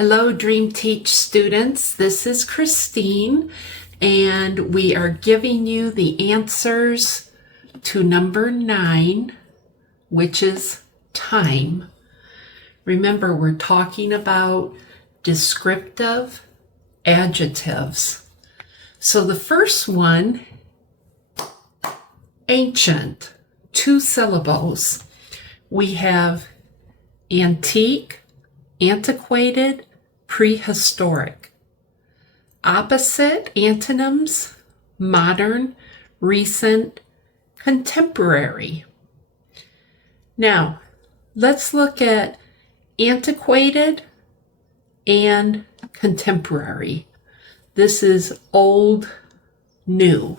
Hello, Dream Teach students. This is Christine, and we are giving you the answers to number 9, which is time. Remember, we're talking about descriptive adjectives. So the first one, ancient, 2 syllables. We have antique, antiquated, prehistoric. Opposite antonyms, modern, recent, contemporary. Now, let's look at antiquated and contemporary. This is old, new.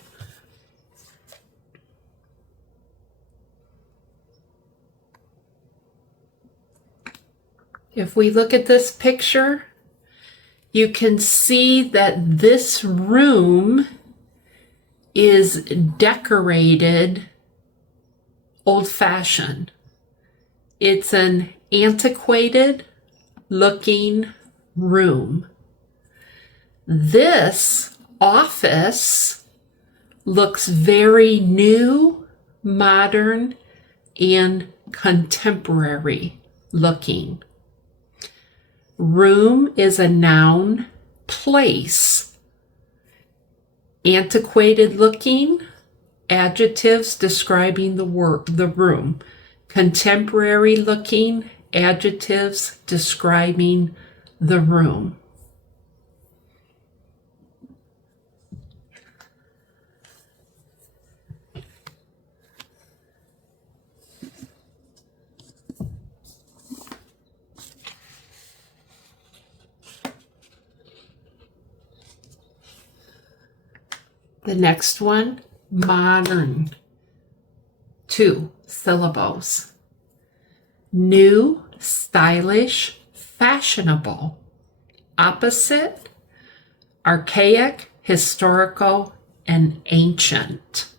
If we look at this picture, you can see that this room is decorated old-fashioned. It's an antiquated looking room. This office looks very new, modern, and contemporary looking. Room is a noun, place. Antiquated looking, adjectives describing the room. Contemporary looking, adjectives describing the room. The next one, modern, 2 syllables. New, stylish, fashionable. Opposite, archaic, historical, and ancient.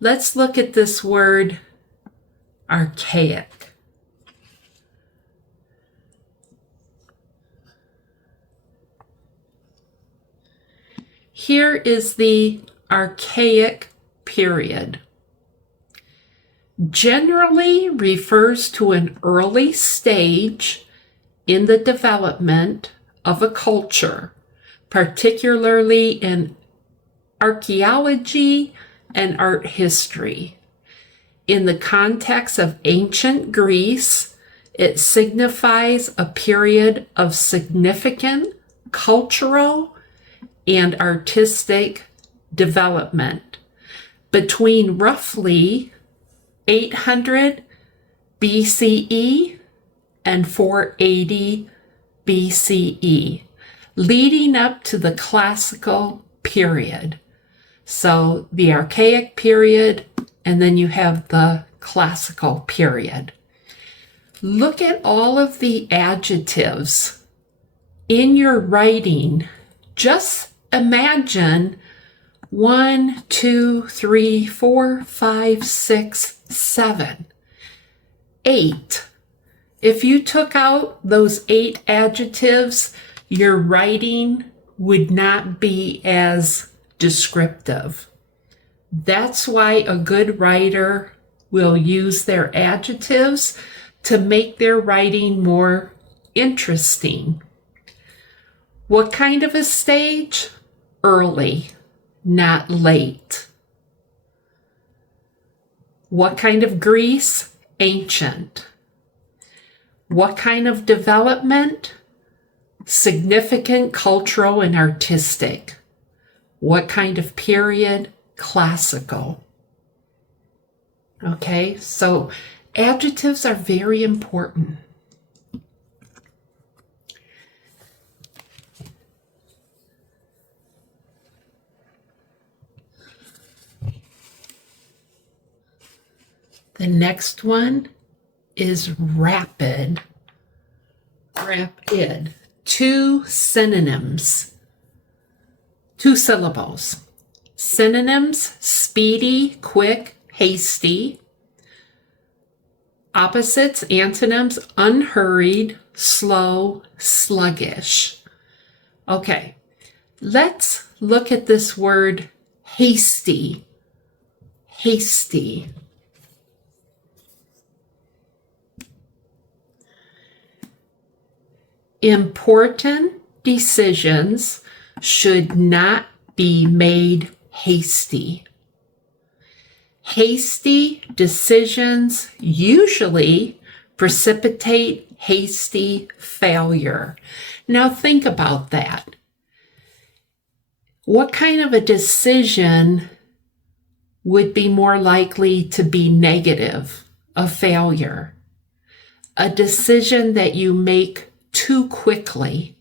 Let's look at this word, archaic. Here is the archaic period. Generally refers to an early stage in the development of a culture, particularly in archaeology and art history. In the context of ancient Greece, it signifies a period of significant cultural and artistic development between roughly 800 BCE and 480 BCE, leading up to the classical period. So the archaic period, and then you have the classical period. Look at all of the adjectives in your writing. Just imagine 1, 2, 3, 4, 5, 6, 7, 8. If you took out those 8 adjectives, your writing would not be as descriptive. That's why a good writer will use their adjectives to make their writing more interesting. What kind of a stage? Early, not late. What kind of Greece? Ancient. What kind of development? Significant cultural and artistic. What kind of period? Classical. Okay, so adjectives are very important. The next one is rapid. Rapid. 2 synonyms. 2 syllables. Synonyms, speedy, quick, hasty. Opposites, antonyms, unhurried, slow, sluggish. Okay, let's look at this word hasty. Hasty. Important decisions should not be made hasty. Hasty decisions usually precipitate hasty failure. Now think about that. What kind of a decision would be more likely to be negative, a failure? A decision that you make too quickly.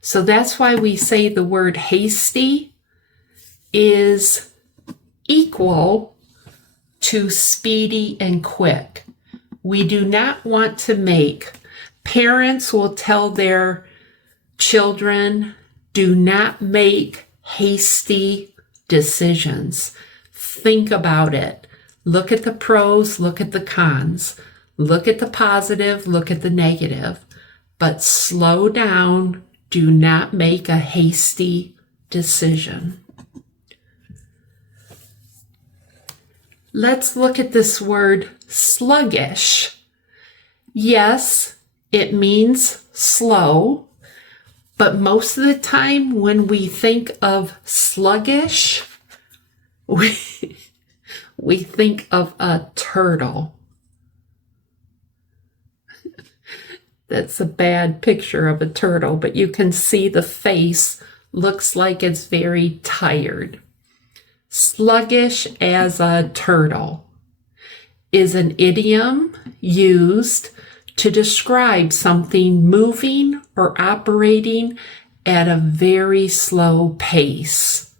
So that's why we say the word hasty is equal to speedy and quick. We do not want to make, parents will tell their children, do not make hasty decisions. Think about it. Look at the pros, look at the cons. Look at the positive, look at the negative. But slow down. Do not make a hasty decision. Let's look at this word sluggish. Yes, it means slow, but most of the time when we think of sluggish, we think of a turtle. That's a bad picture of a turtle, but you can see the face looks like it's very tired. Sluggish as a turtle is an idiom used to describe something moving or operating at a very slow pace.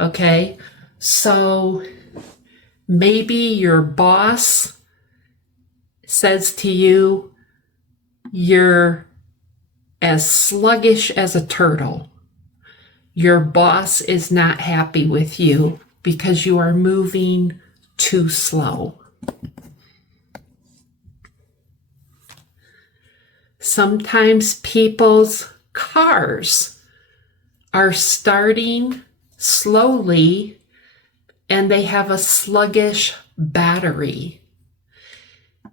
Okay, so maybe your boss says to you, you're as sluggish as a turtle. Your boss is not happy with you because you are moving too slow. Sometimes people's cars are starting slowly and they have a sluggish battery.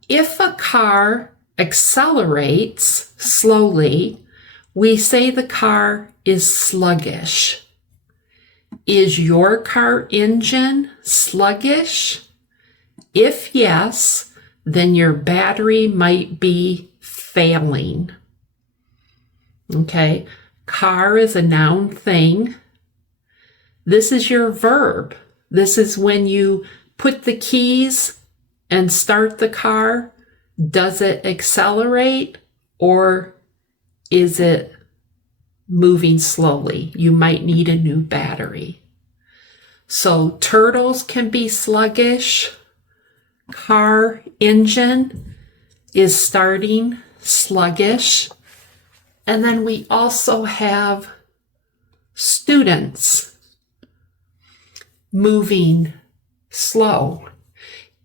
If a car accelerates slowly, we say the car is sluggish. Is your car engine sluggish? If yes, then your battery might be failing. Okay, car is a noun thing. This is your verb. This is when you put the keys and start the car. Does it accelerate or is it moving slowly? You might need a new battery. So turtles can be sluggish. Car engine is starting sluggish. And then we also have students moving slow.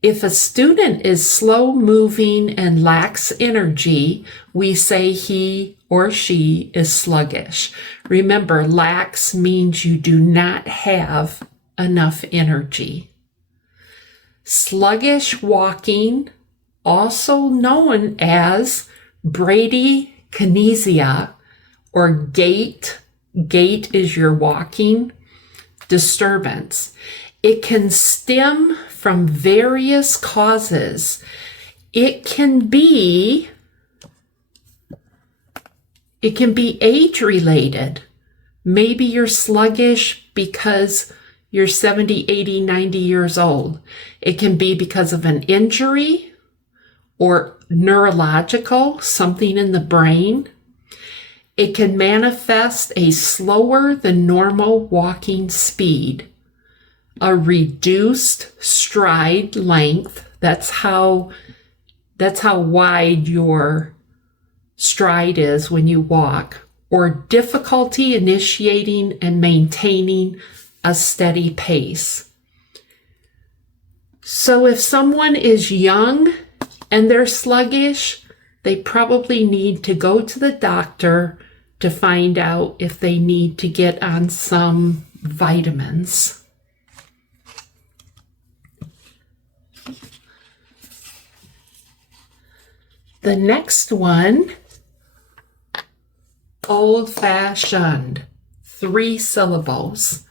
If a student is slow moving and lacks energy, we say he or she is sluggish. Remember, lacks means you do not have enough energy. Sluggish walking, also known as bradykinesia or gait. Gait is your walking disturbance. It can stem from various causes. It can be age related. Maybe you're sluggish because you're 70, 80, 90 years old. It can be because of an injury or neurological, something in the brain. It can manifest a slower than normal walking speed, a reduced stride length. That's how wide your stride is when you walk, or difficulty initiating and maintaining a steady pace. So if someone is young and they're sluggish, they probably need to go to the doctor to find out if they need to get on some vitamins. The next one, old-fashioned, 3 syllables.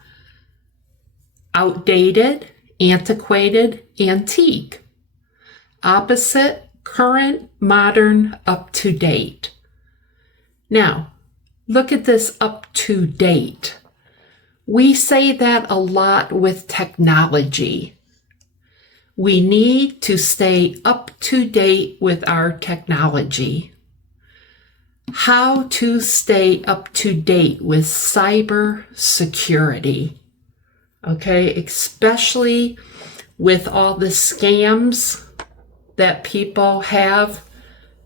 Outdated, antiquated, antique. Opposite, current, modern, up-to-date. Now, look at this up-to-date. We say that a lot with technology. We need to stay up to date with our technology. How to stay up to date with cyber security. Okay, especially with all the scams that people have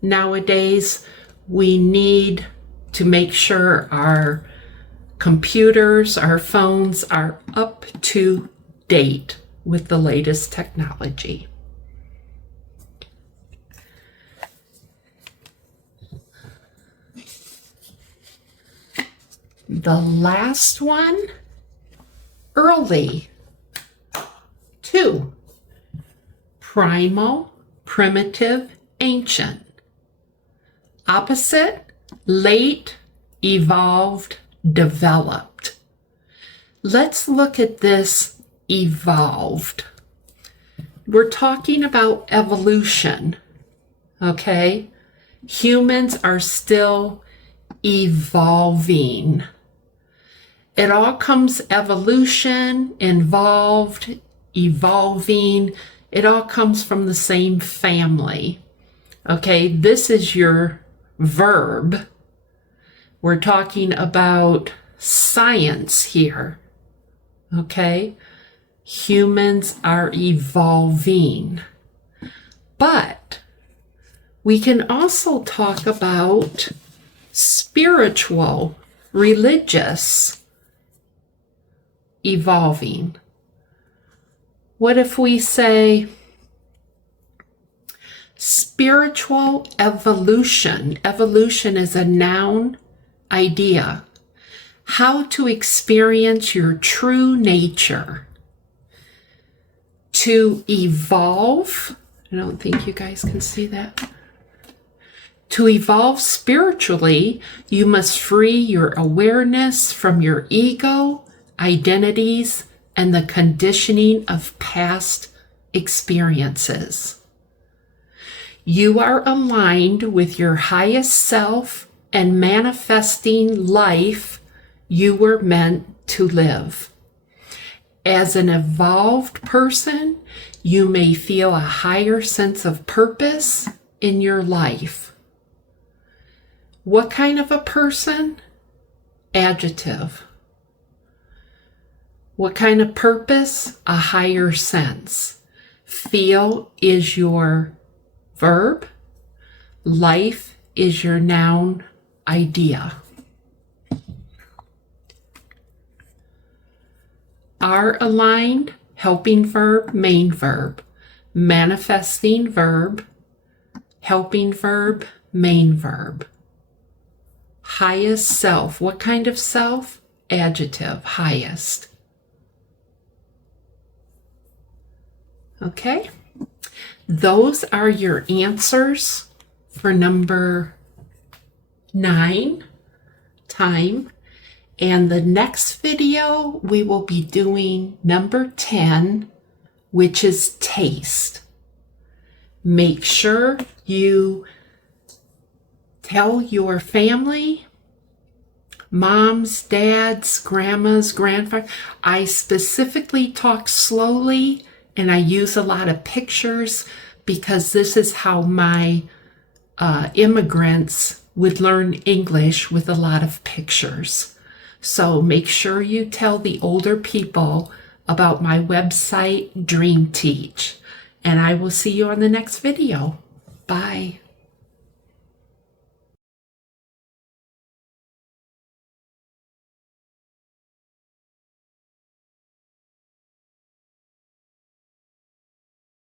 nowadays, we need to make sure our computers, our phones are up to date with the latest technology. The last one, early. 2, primal, primitive, ancient. Opposite, late, evolved, developed. Let's look at this evolved. We're talking about evolution, okay? Humans are still evolving. It all comes evolution, involved, evolving. It all comes from the same family. Okay, this is your verb. We're talking about science here. Okay, humans are evolving. But we can also talk about spiritual, religious evolving. What if we say spiritual evolution? Evolution is a noun idea. How to experience your true nature. To evolve, I don't think you guys can see that. To evolve spiritually, you must free your awareness from your ego, identities, and the conditioning of past experiences. You are aligned with your highest self and manifesting life you were meant to live. As an evolved person, you may feel a higher sense of purpose in your life. What kind of a person? Adjective. What kind of purpose? A higher sense. Feel is your verb. Life is your noun idea. Are aligned, helping verb, main verb. Manifesting verb, helping verb, main verb. Highest self. What kind of self? Adjective, highest. Okay, those are your answers for number 9, time. And the next video, we will be doing number 10, which is taste. Make sure you tell your family, moms, dads, grandmas, grandfathers. I specifically talk slowly and I use a lot of pictures because this is how my immigrants would learn English, with a lot of pictures. So make sure you tell the older people about my website, Dream Teach. And I will see you on the next video. Bye.